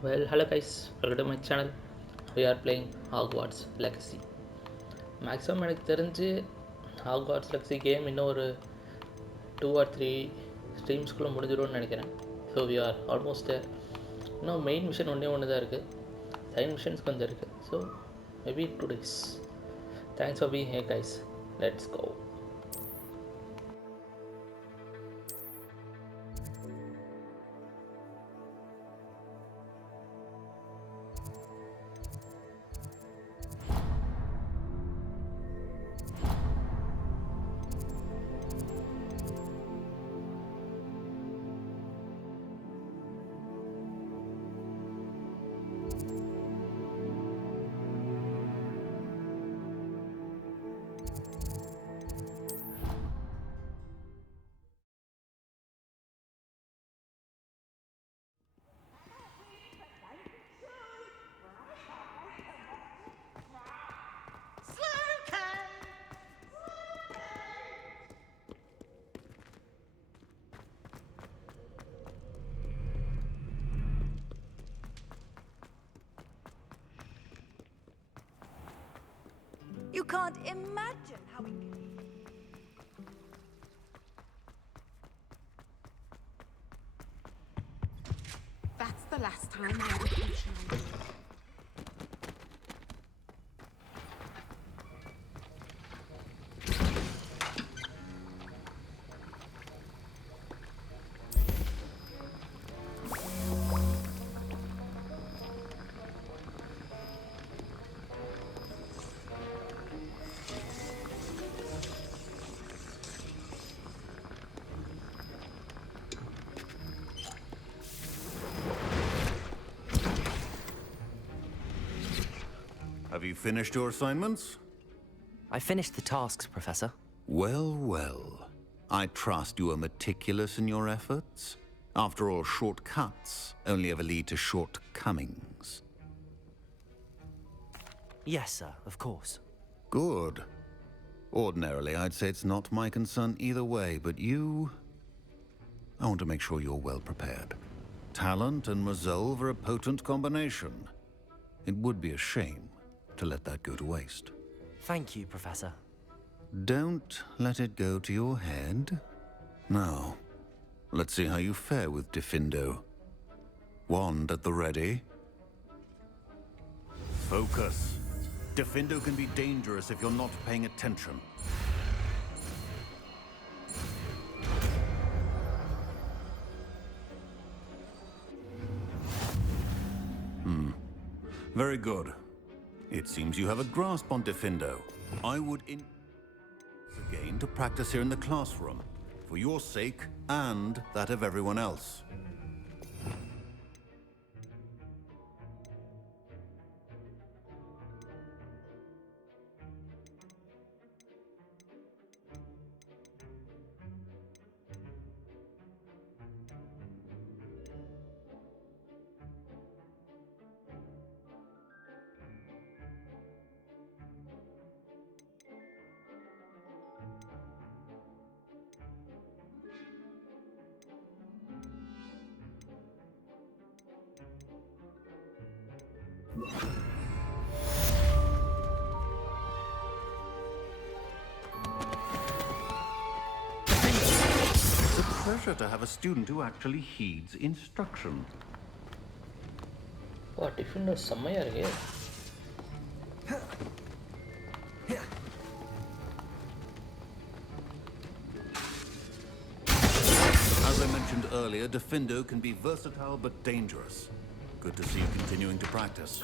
Well, hello guys, welcome to my channel. We are playing Hogwarts Legacy. Maximum எனக்கு தெரிஞ்சு Hogwarts Lexi game இன்னும் ஒரு 2 or 3 ஸ்ட்ரீம்ஸ்குள்ளே முடிஞ்சிடும்னு நினைக்கிறேன். ஸோ வி ஆர் ஆல்மோஸ்ட் இன்னும் மெயின் மிஷன் ஒன்று தான் இருக்குது. சைன் மிஷன்ஸ் கொஞ்சம் இருக்குது. So maybe 2 days. Thanks for being here guys. Let's go. You can't imagine how we... That's the last time I had a potion on you. Have you finished your assignments? I finished the tasks, Professor. Well, well. I trust you are meticulous in your efforts. After all, shortcuts only ever lead to shortcomings. Yes, sir, of course. Good. Ordinarily, I'd say it's not my concern either way, but you... I want to make sure you're well prepared. Talent and resolve are a potent combination. It would be a shame to let that go to waste. Thank you, Professor. Don't let it go to your head. Now, let's see how you fare with Diffindo. Wand at the ready. Focus. Diffindo can be dangerous if you're not paying attention. Very good. It seems you have a grasp on Diffindo. I would again to practice here in the classroom, for your sake and that of everyone else. It's a pleasure to have a student who actually heeds instruction. வா tiffin செம்மையாக இருக்கு. As I mentioned earlier, Diffindo can be versatile but dangerous. Good to see you continuing to practice.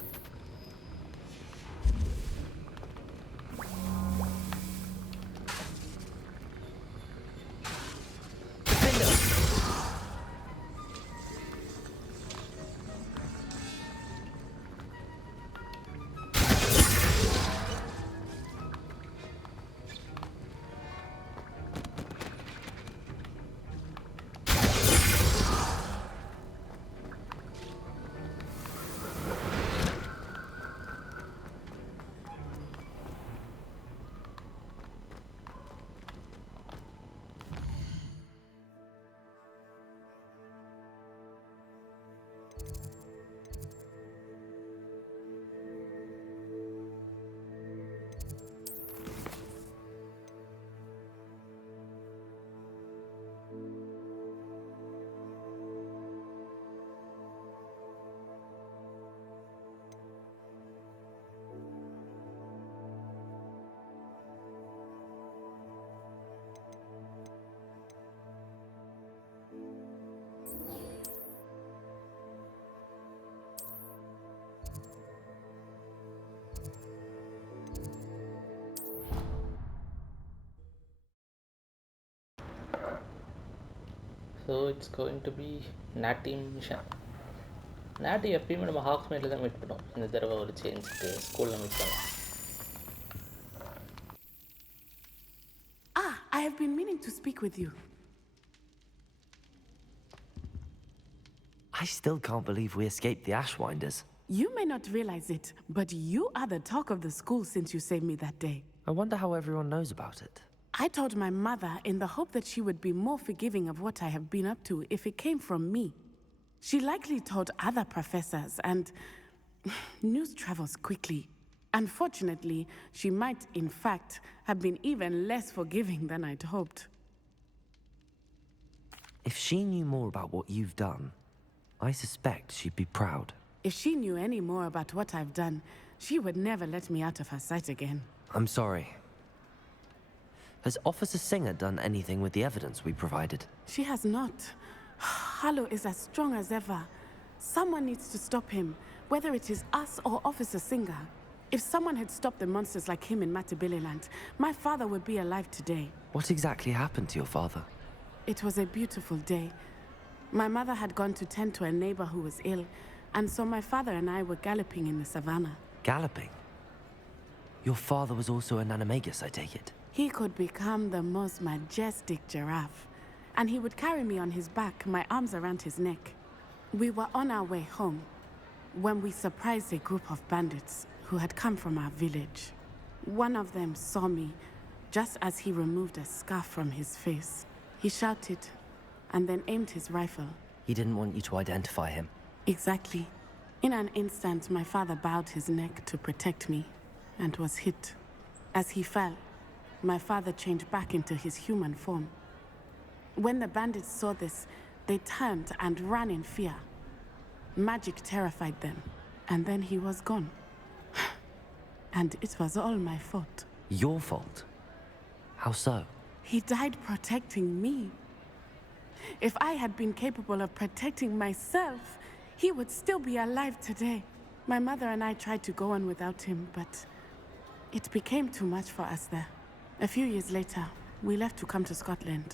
So it's going to be naughty mission. Naughty எப்பயுமே நம்ம ஹாக்ஸ்மேட்டில் தான் meet பண்ணோம். இந்த தடவை ஒரு சேஞ்சுக்கு ஸ்கூலில் மீட் பண்ணலாம். Ah, I have been meaning to speak with you. I still can't believe we escaped the Ashwinders. You may not realize it, but you are the talk of the school since you saved me that day. I wonder how everyone knows about it. I told my mother in the hope that she would be more forgiving of what I have been up to if it came from me. She likely told other professors, and news travels quickly. Unfortunately, she might, in fact, have been even less forgiving than I'd hoped. If she knew more about what you've done, I suspect she'd be proud. If she knew any more about what I've done, she would never let me out of her sight again. I'm sorry. Has Officer Singer done anything with the evidence we provided? She has not. Harlow is as strong as ever. Someone needs to stop him, whether it is us or Officer Singer. If someone had stopped the monsters like him in Matabeleland, my father would be alive today. What exactly happened to your father? It was a beautiful day. My mother had gone to tend to a neighbor who was ill, and so my father and I were galloping in the savannah. Galloping? Your father was also an animagus, I take it? He could become the most majestic giraffe, and he would carry me on his back, my arms around his neck. We were on our way home when we surprised a group of bandits who had come from our village. One of them saw me just as he removed a scarf from his face. He shouted and then aimed his rifle. He didn't want you to identify him. Exactly. In an instant, my father bowed his neck to protect me and was hit. As he fell, my father changed back into his human form. When the bandits saw this, they turned and ran in fear. Magic terrified them, and then he was gone. And it was all my fault. Your fault? How so? He died protecting me. If I had been capable of protecting myself, he would still be alive today. My mother and I tried to go on without him, but it became too much for us there. A few years later, we left to come to Scotland.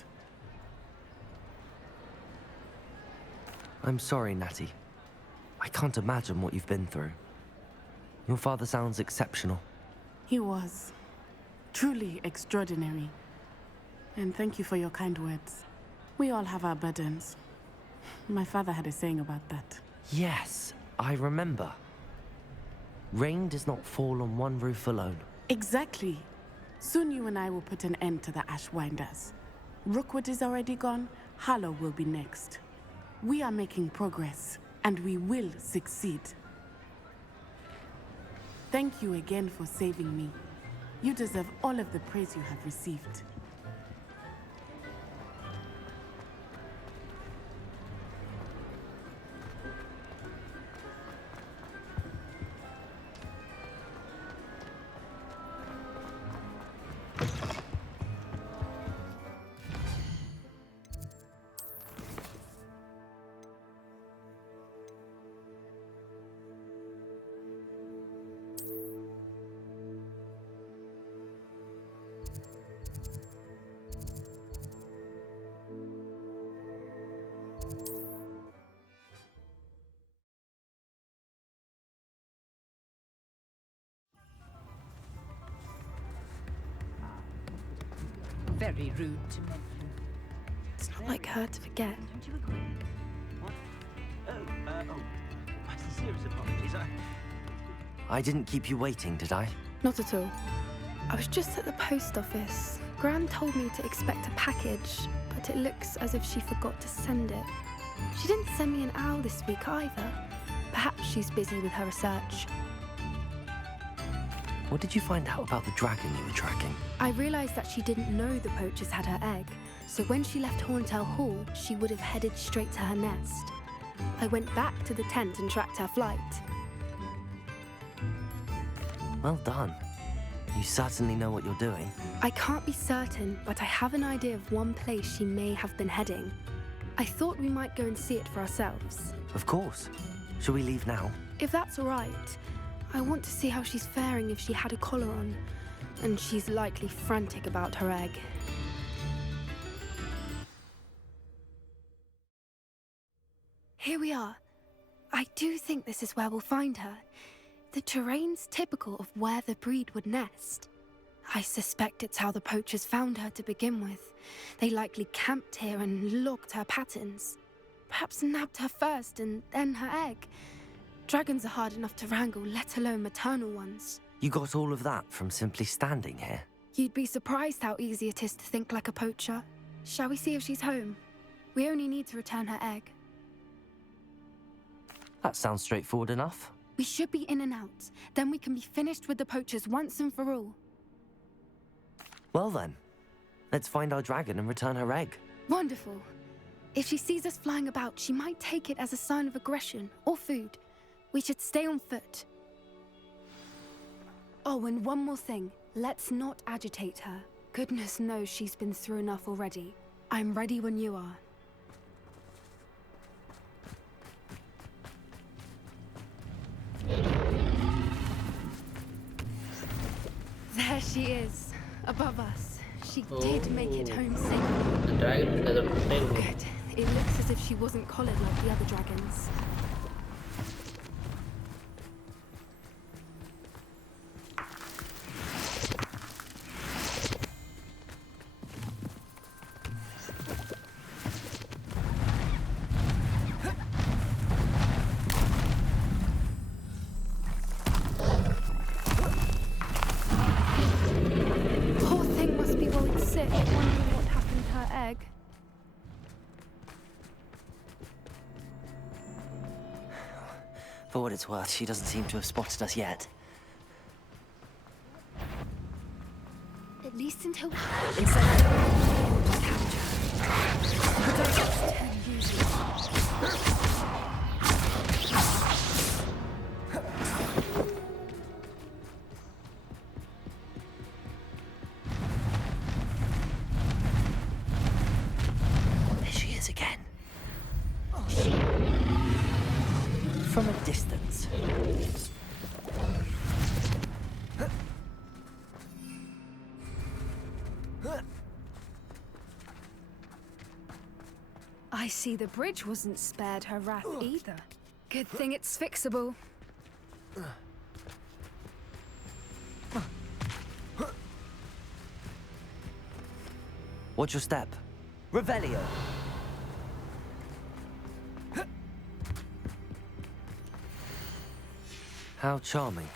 I'm sorry, Natty. I can't imagine what you've been through. Your father sounds exceptional. He was truly extraordinary. And thank you for your kind words. We all have our burdens. My father had a saying about that. Yes, I remember. Rain does not fall on one roof alone. Exactly. Soon you and I will put an end to the Ashwinders. Rookwood is already gone. Harlow will be next. We are making progress, and we will succeed. Thank you again for saving me. You deserve all of the praise you have received. Very rude to me. It's not like her to forget. Don't you agree? What? My sincerest apologies. I didn't keep you waiting, did I? Not at all. I was just at the post office. Gran told me to expect a package, but it looks as if she forgot to send it. She didn't send me an owl this week either. Perhaps she's busy with her research. What did you find out about the dragon you were tracking? I realised that she didn't know the poachers had her egg, so when she left Horntail Hall, she would have headed straight to her nest. I went back to the tent and tracked her flight. Well done. You certainly know what you're doing. I can't be certain, but I have an idea of one place she may have been heading. I thought we might go and see it for ourselves. Of course. Shall we leave now? If that's all right. I want to see how she's faring if she had a collar on, and she's likely frantic about her egg. Here we are. I do think this is where we'll find her. The terrain's typical of where the breed would nest. I suspect it's how the poachers found her to begin with. They likely camped here and logged her patterns. Perhaps nabbed her first and then her egg. Dragons are hard enough to wrangle, let alone maternal ones. You got all of that from simply standing here? You'd be surprised how easy it is to think like a poacher. Shall we see if she's home? We only need to return her egg. That sounds straightforward enough. We should be in and out. Then we can be finished with the poachers once and for all. Well then, let's find our dragon and return her egg. Wonderful. If she sees us flying about, she might take it as a sign of aggression or food. We should stay on foot. Oh, and one more thing. Let's not agitate her. Goodness knows she's been through enough already. I'm ready when you are. There she is, above us. She did make it home safely. The dragon doesn't stay. Good. It looks as if she wasn't collared like the other dragons. Poor thing must be worried sick, wondering what happened to her egg. For what it's worth, she doesn't seem to have spotted us yet. At least until instead of capture. But I just turn usually. There she is again. From a distance. I see the bridge wasn't spared her wrath either. Good thing it's fixable. Watch your step. Revelio. How charming.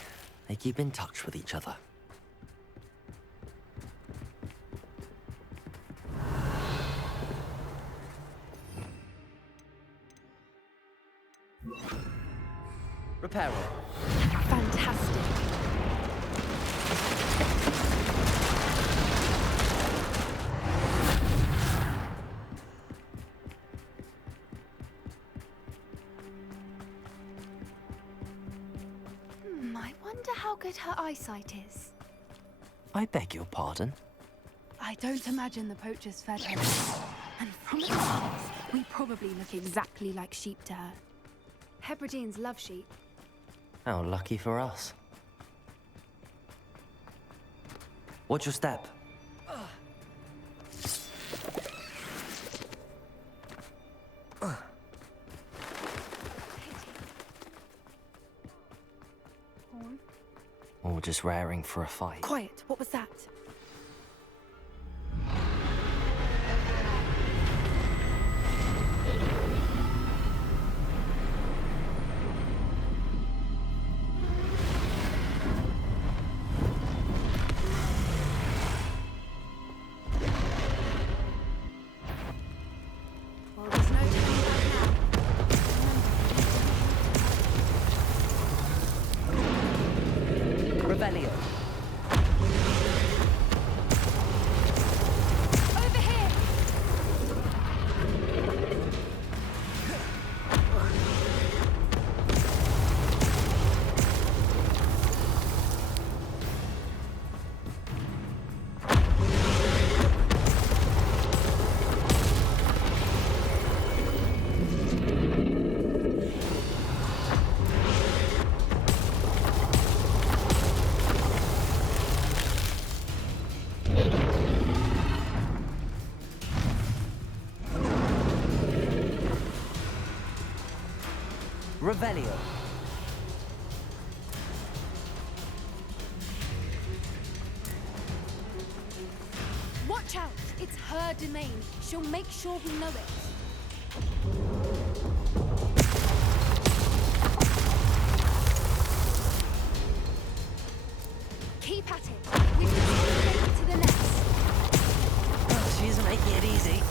They keep in touch with each other. Reparo. Fantastic. I wonder how good her eyesight is. I beg your pardon? I don't imagine the poachers fed her. And from a distance, we probably look exactly like sheep to her. Hebrideans love sheep. How lucky for us. Watch your step. Or just raring for a fight. Quiet, what was that? Well, there's no turning back now. Revelio. Revelio. Watch out! It's her domain. She'll make sure we know it. Keep at it. We've got to make it to the nest. Oh, she isn't making it easy.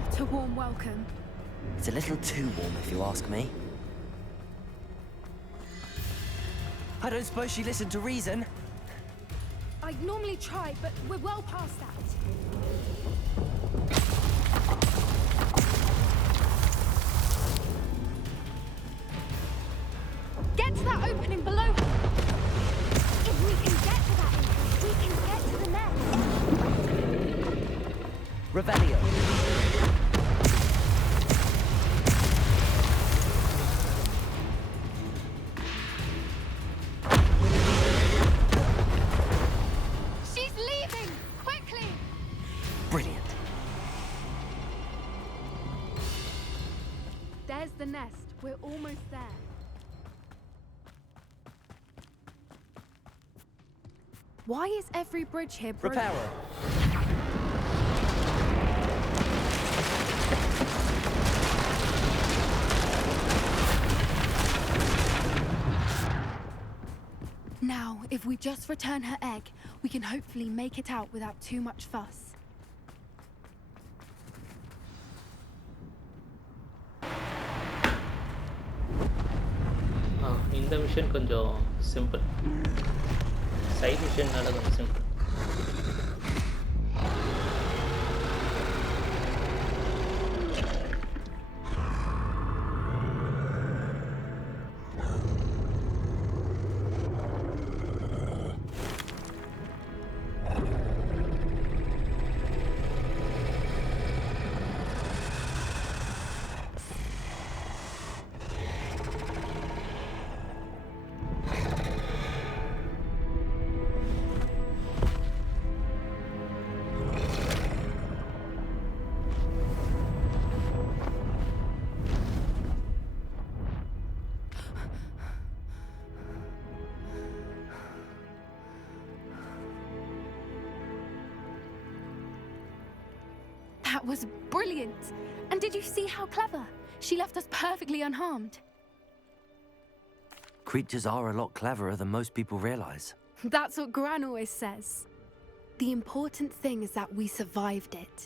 Not a warm welcome. It's a little too warm, if you ask me. I don't suppose she listened to reason. I'd normally try, but we're well past that. Get to that opening below her. If we can get to that entrance, we can get to the nest. Revelio. She's leaving! Quickly! Brilliant. There's the nest. We're almost there. Why is every bridge here broken? Reparo. Now, if we just return her egg, we can hopefully make it out without too much fuss. இந்த mission கொஞ்சம் simple. Side மிஷன்னால கொஞ்சம் simple. That was brilliant! And did you see how clever? She left us perfectly unharmed. Creatures are a lot cleverer than most people realize. That's what Gran always says. The important thing is that we survived it,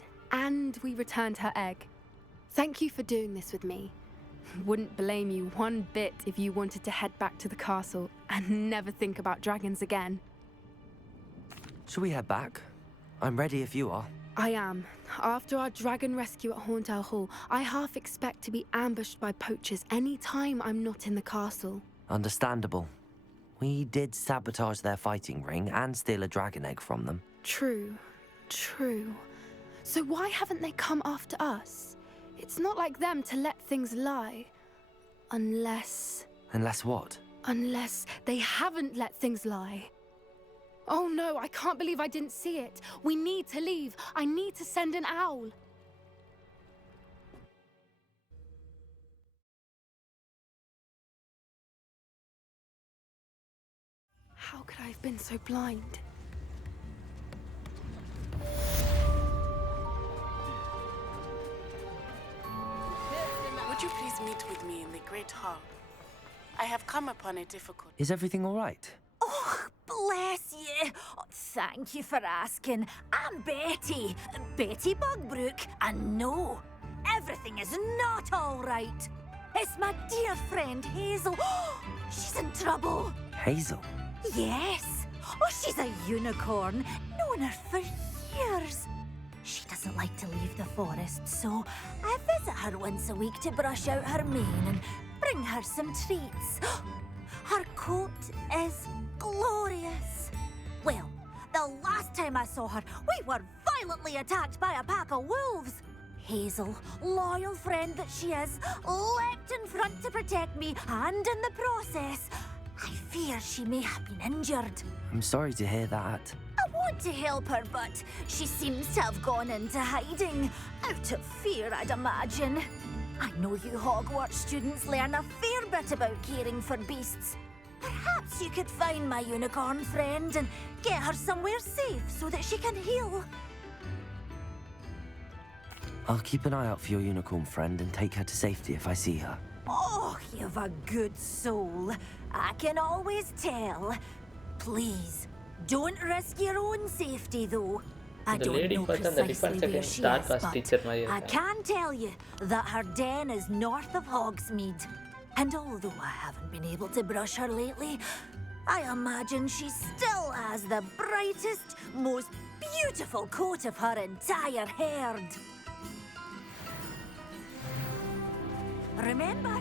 and we returned her egg. Thank you for doing this with me. Wouldn't blame you one bit if you wanted to head back to the castle and never think about dragons again. Shall we head back? I'm ready if you are. I am. After our dragon rescue at Hauntow Hall, I half expect to be ambushed by poachers any time I'm not in the castle. Understandable. We did sabotage their fighting ring and steal a dragon egg from them. True. True. So why haven't they come after us? It's not like them to let things lie. Unless Unless what? they haven't let things lie. Oh no, I can't believe I didn't see it. We need to leave. I need to send an owl. How could I have been so blind? Would you please meet with me in the Great Hall? I have come upon a difficult... Is everything all right? Oh, bless you. Oh, thank you for asking. I'm Betty. Betty Bugbrook. And no, everything is not all right. It's my dear friend Hazel. She's in trouble. Hazel? Yes. Oh, she's a unicorn. Known her for years. She doesn't like to leave the forest, so I visit her once a week to brush out her mane and bring her some treats. Her coat is glorious. Well, the last time I saw her, we were violently attacked by a pack of wolves. Hazel, loyal friend that she is, leapt in front to protect me, and in the process, I fear she may have been injured. I'm sorry to hear that. I want to help her, but she seems to have gone into hiding. Out of fear, I'd imagine. I know you Hogwarts students learn a fair bit about caring for beasts. Perhaps you could find my unicorn friend and get her somewhere safe so that she can heal. I'll keep an eye out for your unicorn friend and take her to safety if I see her. Oh, you've a good soul. I can always tell. Please, don't risk your own safety, though. I The don't lady know பார்த்தா அந்த precisely defense where against she dark is, arts but teacher மாதிரி I இருக்கா. can tell you that her den is north of Hogsmeade. And although I haven't been able to brush her lately, I imagine she still has the brightest, most beautiful coat of her entire herd. Remember,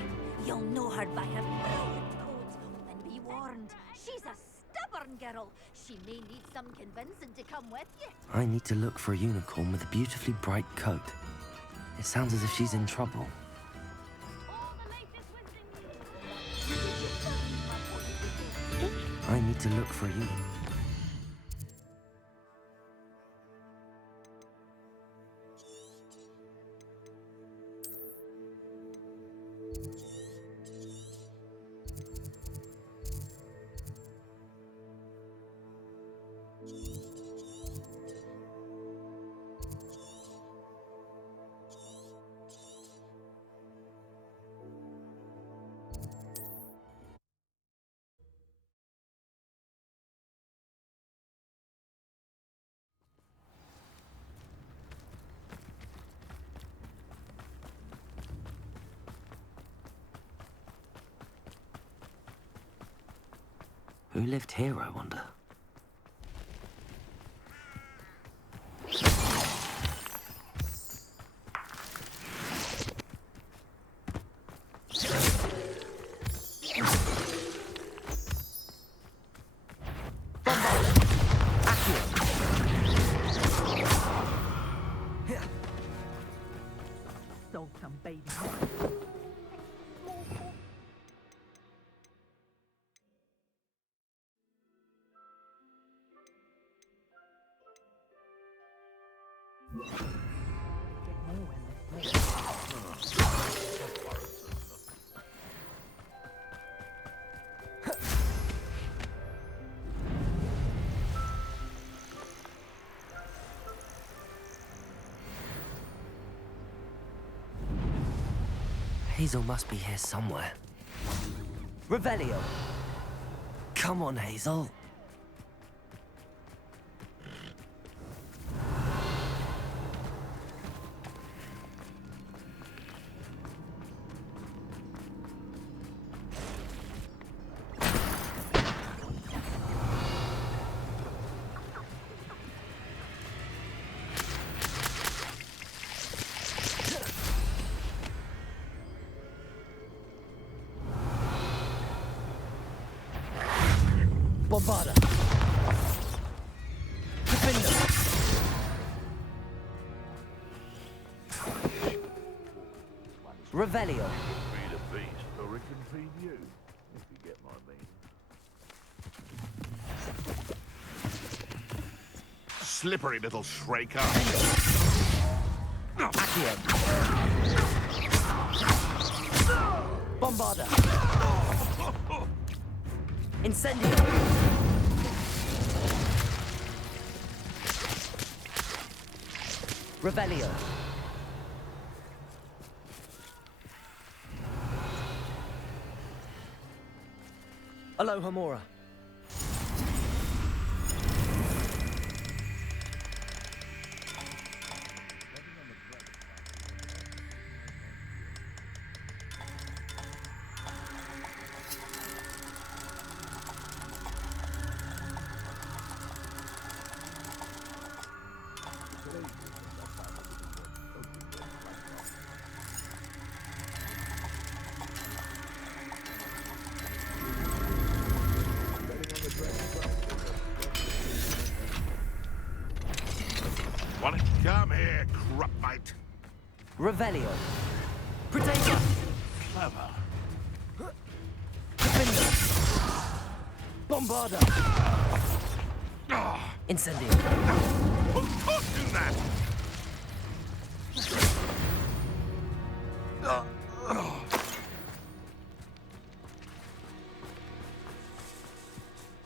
you'll know her by her brilliant coat. And be warned, she's a stubborn girl. She may need some convincing to come with you. I need to look for a unicorn with a beautifully bright coat. It sounds as if she's in trouble. I need to look for a unicorn. Who lived here, I wonder? Sold some baby. Hazel must be here somewhere. Revelio! Come on, Hazel. Bombarda! Defender! Revelio! Feed a beast, or it can feed you, if you get my meaning. Slippery little shrieker. Accio! Bombarda! Incendio! Revelio! Aloha Mora! Why don't you come here, crupmate? Revelio! Protego! Clever. Defender! Bombarda! Incendio! Who taught you that?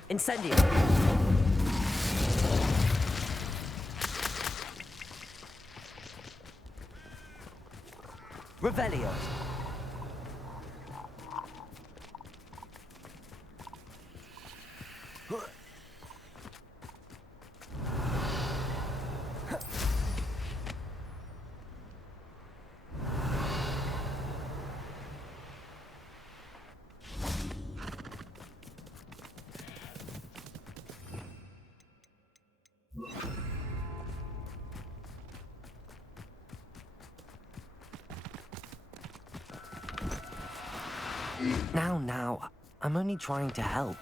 Incendio! Revelio! Now, I'm only trying to help.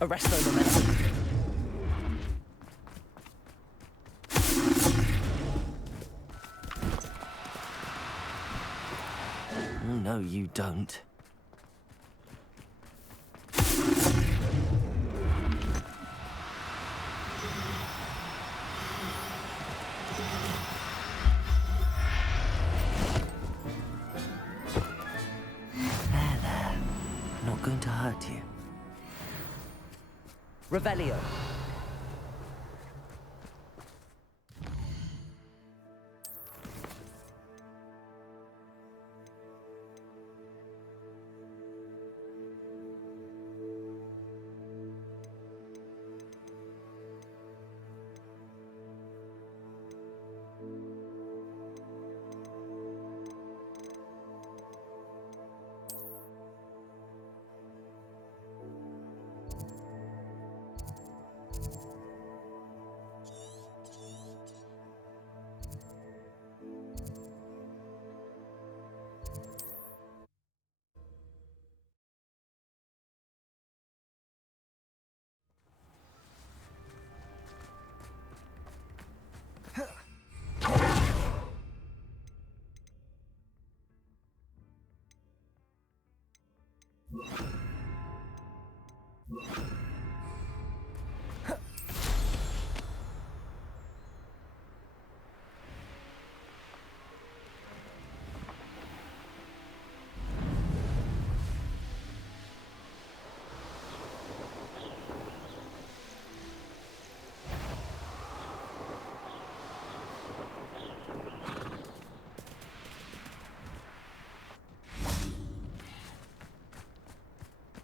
Arresto momentum. No, you don't. There. I'm not going to hurt you. Revelio.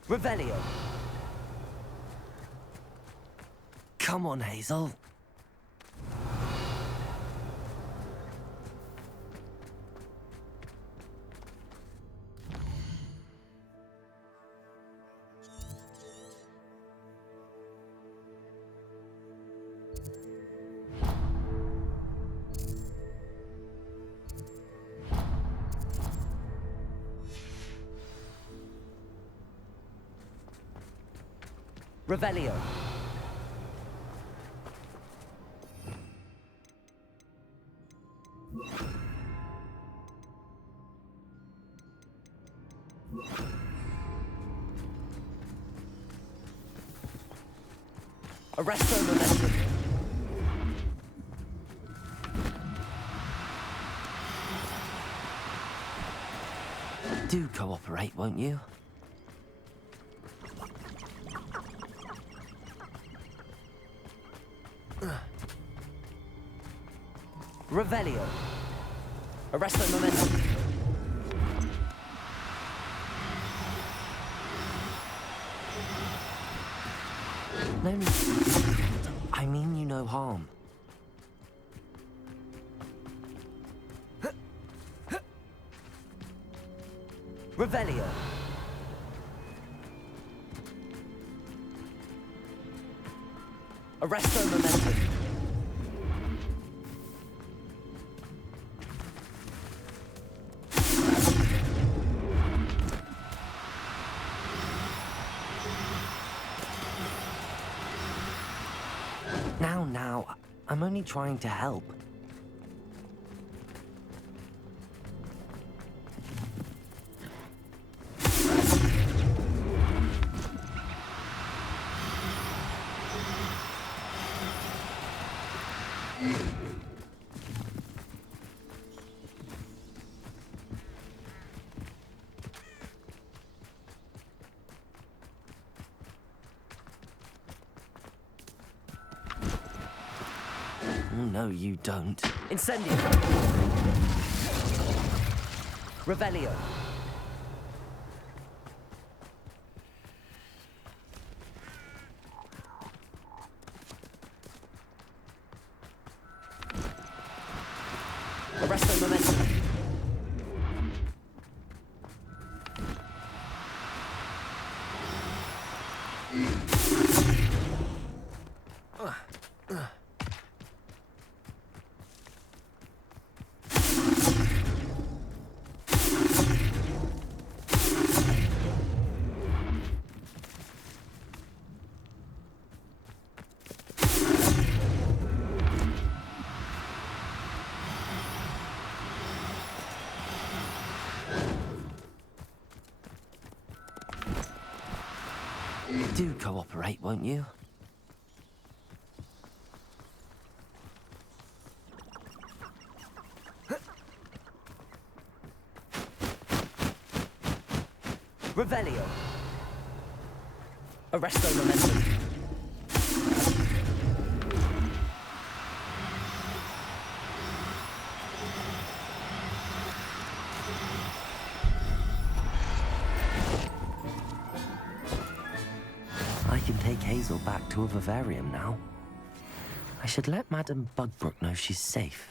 Revelio. Come on, Hazel. Revelio. Arresto momentum. Do cooperate, won't you? Revelio. Arresto momentum. No need. I mean you no harm. Revelio. Arresto momentum. I'm only trying to help. No, you don't. Incendio! Revelio! Arresto momentum! Do cooperate, won't you? Revelio. Arresto momentum. I can take Hazel back to a vivarium now. I should let Madame Bugbrook know she's safe.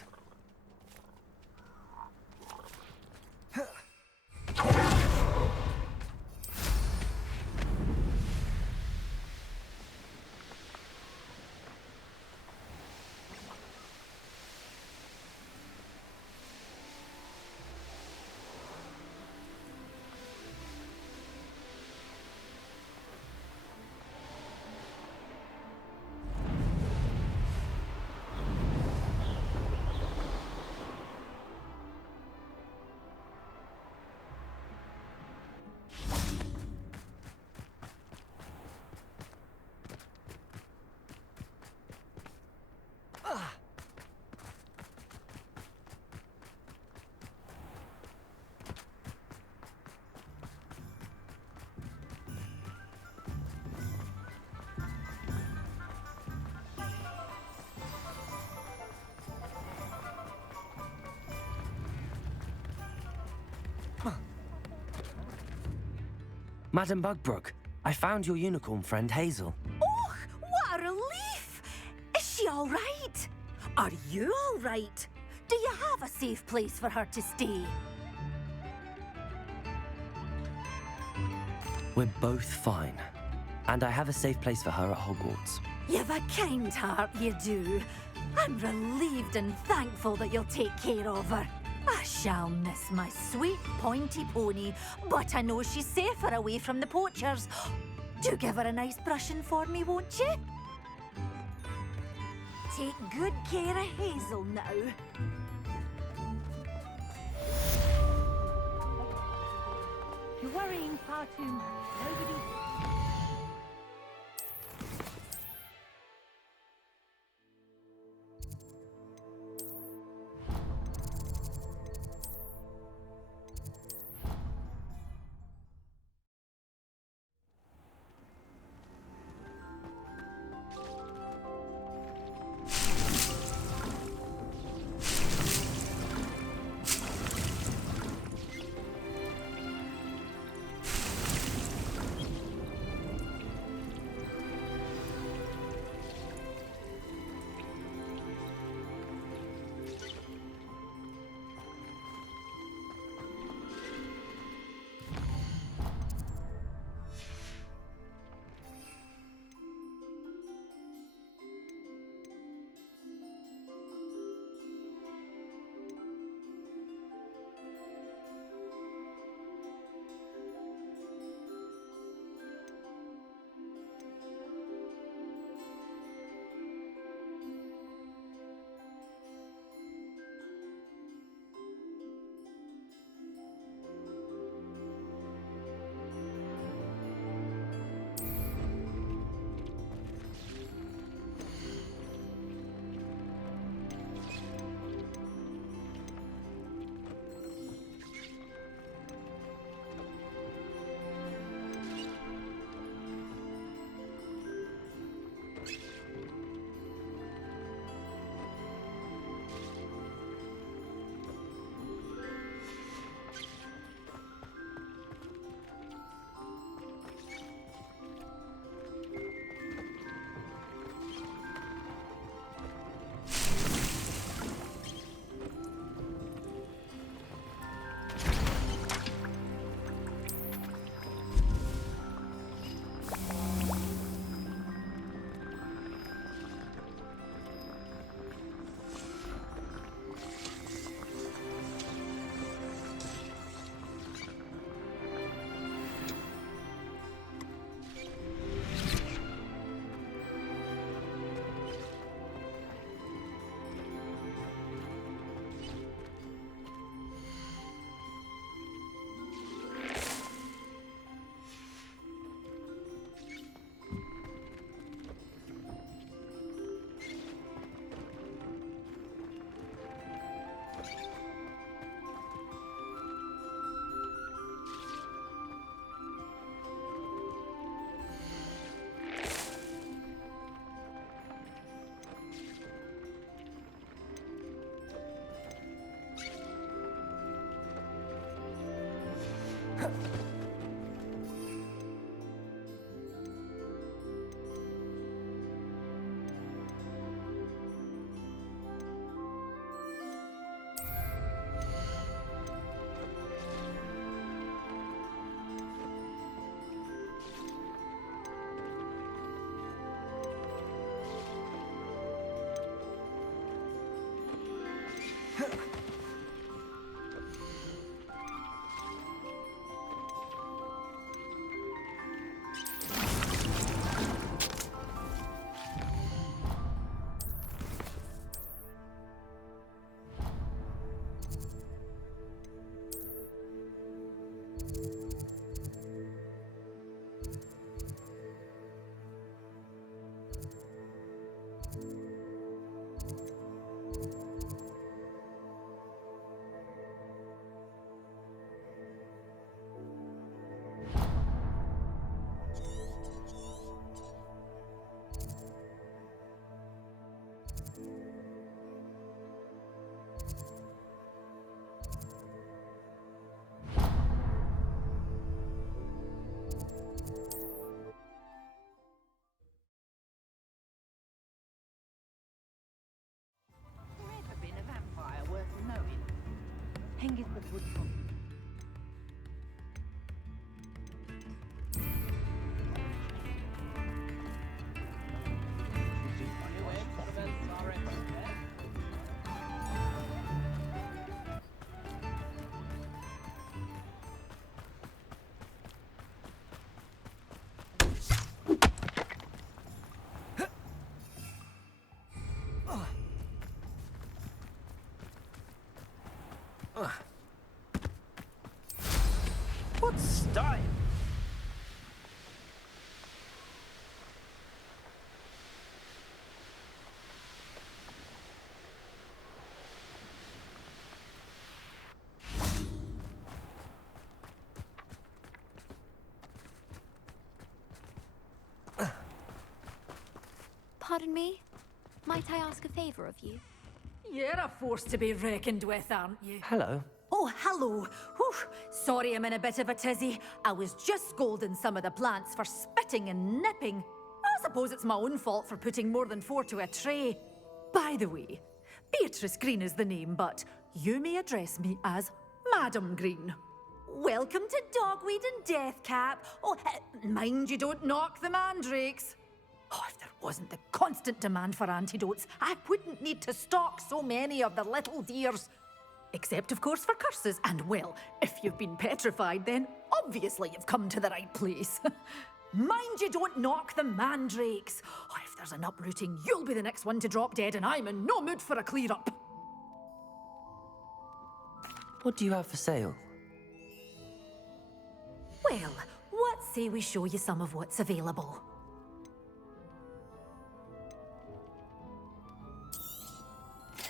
Madame Bugbrook, I found your unicorn friend Hazel. Oh, what a relief! Is she all right? Are you all right? Do you have a safe place for her to stay? We're both fine. And I have a safe place for her at Hogwarts. You've a kind heart, you do. I'm relieved and thankful that you'll take care of her. I shall miss my sweet pointy pony, but I know she's safer away from the poachers. Do give her a nice brushing for me, won't you? Take good care of Hazel now. You're worrying far too much. Nobody... Never been a vampire worth knowing. Hengist the wood from. What style? Pardon me? Might I ask a favor of you? You're a force to be reckoned with, aren't you? Hello. Oh, hello. Whew. Sorry I'm in a bit of a tizzy. I was just scolding some of the plants for spitting and nipping. I suppose it's my own fault for putting more than 4 to a tray. By the way, Beatrice Green is the name, but you may address me as Madam Green. Welcome to Dogweed and Deathcap. Oh, mind you don't knock the mandrakes. Oh, if there wasn't the constant demand for antidotes, I wouldn't need to stock so many of the little dears. Except, of course, for curses. And, well, if you've been petrified, then obviously you've come to the right place. Mind you don't knock the mandrakes. Oh, if there's an uprooting, you'll be the next one to drop dead, and I'm in no mood for a clear-up. What do you have for sale? Well, what say we show you some of what's available?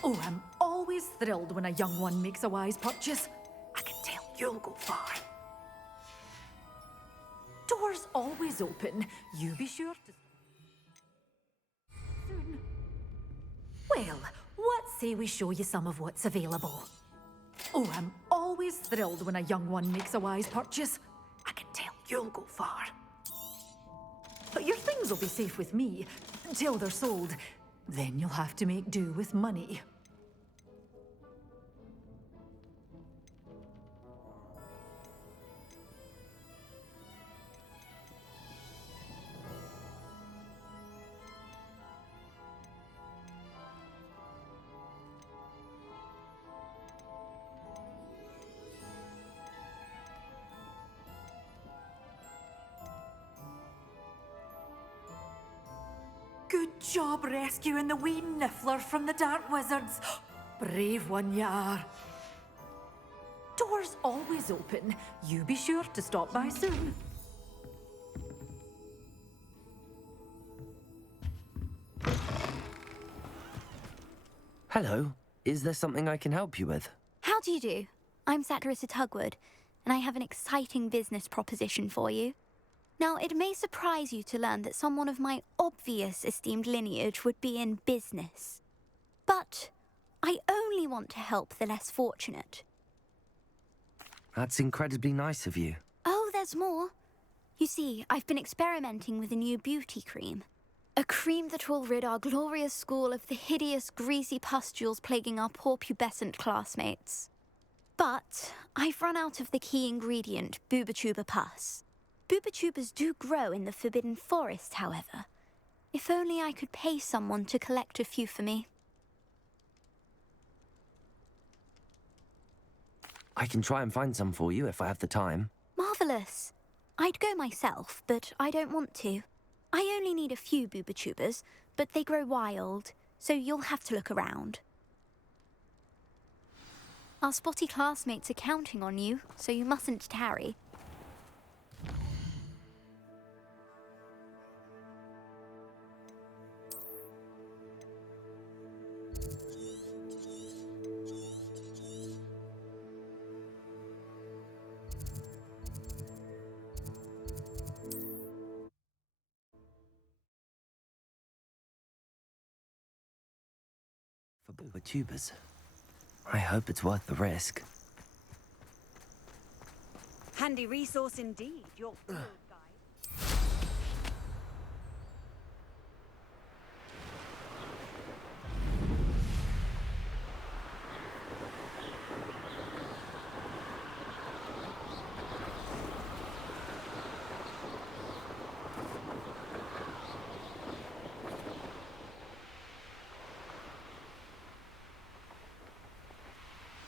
Oh, I'm always thrilled when a young one makes a wise purchase. I can tell you'll go far. Doors always open. You be sure to... Soon. Well, what say we show you some of what's available? Oh, I'm always thrilled when a young one makes a wise purchase. I can tell you'll go far. But your things will be safe with me until they're sold. Then you'll have to make do with money. Good job rescuing the wee niffler from the Dark Wizards. Brave one you are. Doors always open. You be sure to stop by soon. Hello. Is there something I can help you with? How do you do? I'm Satirissa Tugwood, and I have an exciting business proposition for you. Now, it may surprise you to learn that someone of my obvious esteemed lineage would be in business. But I only want to help the less fortunate. That's incredibly nice of you. Oh, there's more. You see, I've been experimenting with a new beauty cream. A cream that will rid our glorious school of the hideous, greasy pustules plaguing our poor pubescent classmates. But I've run out of the key ingredient, Booba-Tuba pus. Booba-Tubas do grow in the Forbidden Forest, however. If only I could pay someone to collect a few for me. I can try and find some for you if I have the time. Marvellous. I'd go myself, but I don't want to. I only need a few Booba-Tubas, but they grow wild, so you'll have to look around. Our spotty classmates are counting on you, so you mustn't tarry. For Booba-Tubas. I hope it's worth the risk. Handy resource indeed, your field guide.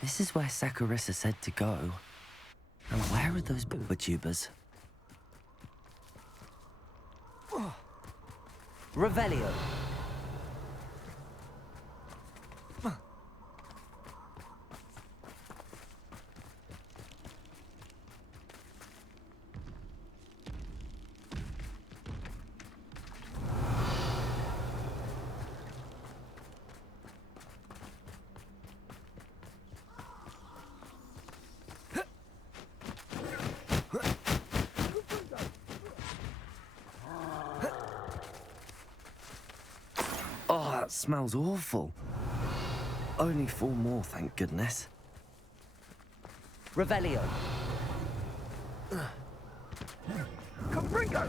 This is where Saccharissa said to go. And where are those Booba-Tubas? Revelio. Oh, that smells awful. Only 4 more, thank goodness. Revelio. Cabringo!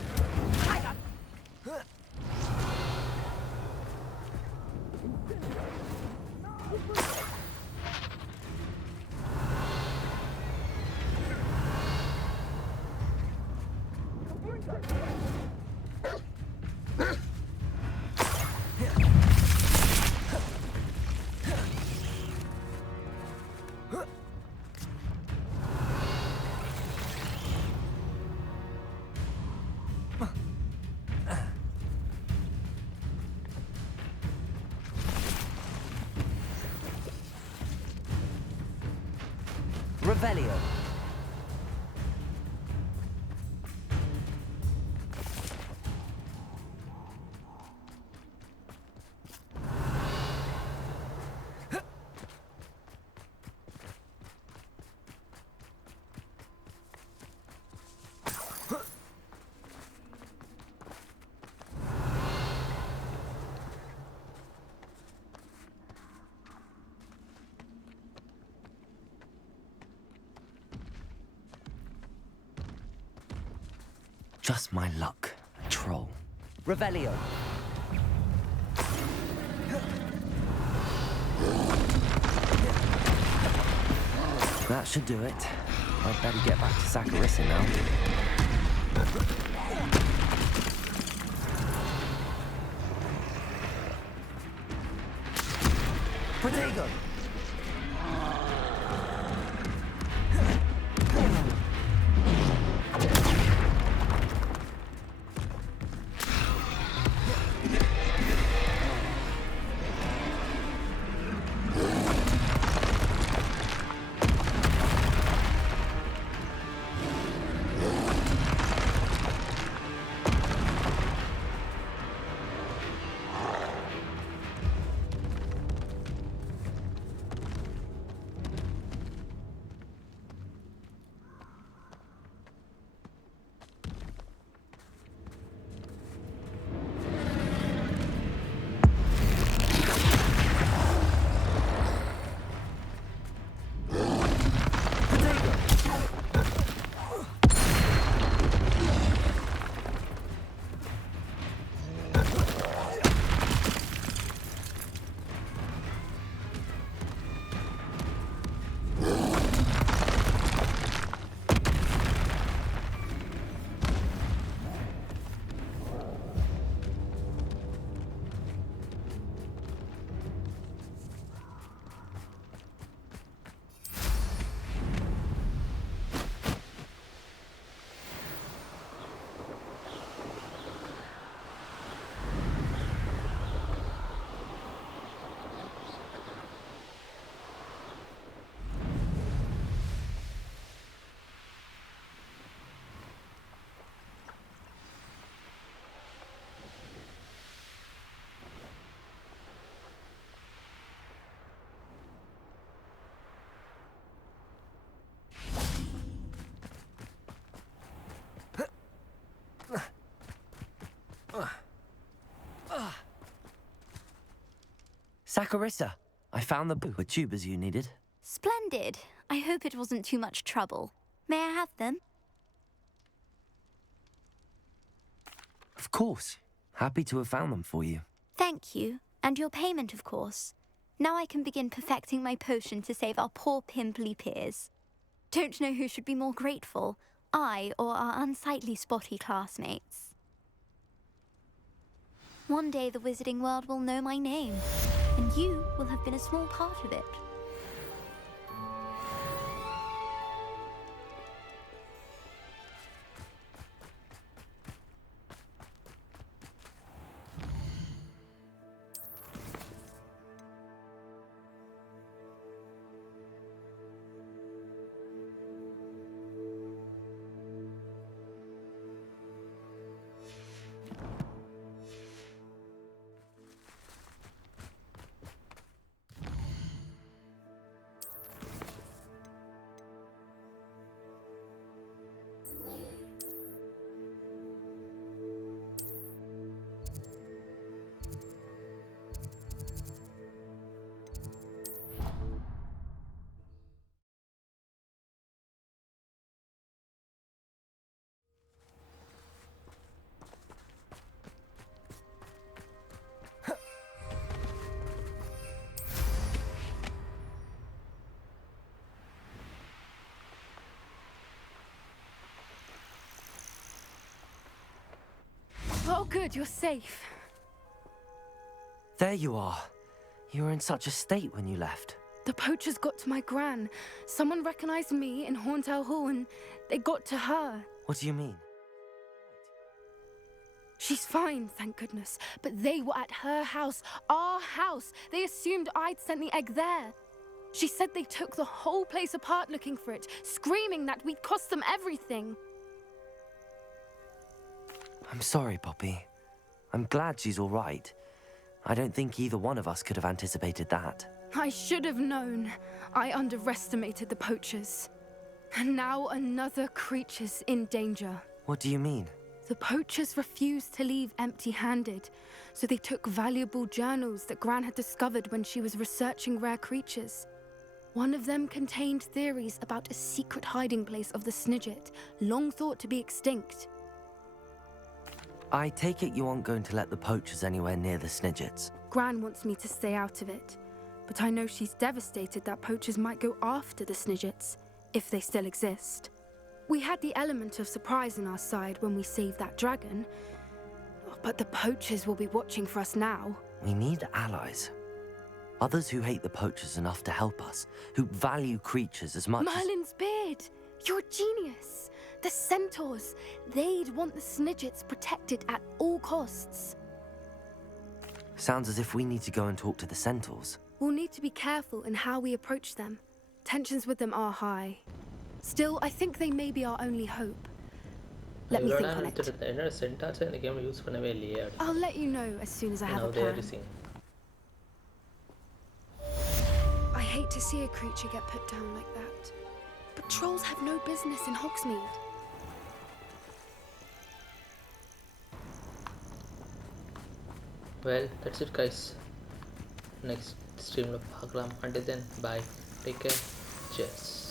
Revelio. Just my luck. A troll. Revelio. That should do it. I'd better get back to Saccharissa now. Protego! Saccharissa, I found the tubers you needed. Splendid. I hope it wasn't too much trouble. May I have them? Of course. Happy to have found them for you. Thank you. And your payment, of course. Now I can begin perfecting my potion to save our poor pimply peers. Don't know who should be more grateful, I or our unsightly spotty classmates. One day the wizarding world will know my name, and you will have been a small part of it. Oh, good, you're safe. There you are. You were in such a state when you left. The poachers got to my gran. Someone recognized me in Horntail Hall and they got to her. What do you mean? She's fine, thank goodness. But they were at her house, our house. They assumed I'd sent the egg there. She said they took the whole place apart looking for it, screaming that we'd cost them everything. I'm sorry, Poppy. I'm glad she's all right. I don't think either one of us could have anticipated that. I should have known. I underestimated the poachers. And now another creature's in danger. What do you mean? The poachers refused to leave empty-handed, so they took valuable journals that Gran had discovered when she was researching rare creatures. One of them contained theories about a secret hiding place of the Snidget, long thought to be extinct. I take it you aren't going to let the poachers anywhere near the Snidgets. Gran wants me to stay out of it, but I know she's devastated that poachers might go after the Snidgets, if they still exist. We had the element of surprise on our side when we saved that dragon, but the poachers will be watching for us now. We need allies. Others who hate the poachers enough to help us, who value creatures as much Merlin's beard! You're a genius! The centaurs! They'd want the Snidgets protected at all costs. Sounds as if we need to go and talk to the centaurs. We'll need to be careful in how we approach them. Tensions with them are high. Still, I think they may be our only hope. Let me think on it. I'll let you know as soon as I have a plan. I hate to see a creature get put down like that. But trolls have no business in Hogsmeade. Well, that's it guys. Next stream lo paakalam. Until then, bye. Take care. Cheers.